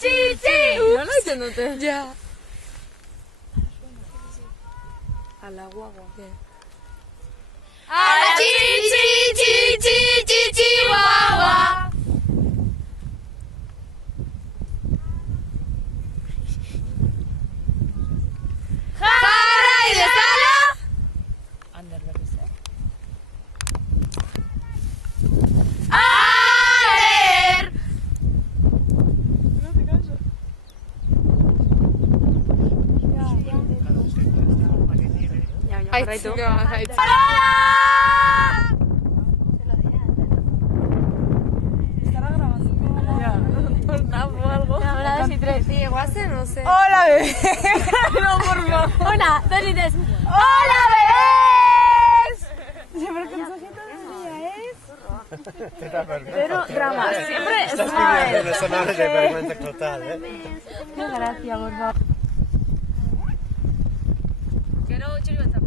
chichi! Nola egiten dute? Ja. Ala guagua. Ala chichi, chichi, chichi, guagua. Jarrai dezala! Ander berriz, Aler! Ja, jarraitu. Una, dos y tres. Sí, guazen, no sé. Hola, bebé. No, por favor. Una, dos y tres. ¡Hola, bebés! Siempre el consejito del día es... Pero drama, siempre es Personales de vergüenza total, Qué gracia, por favor. Gero, txuri bat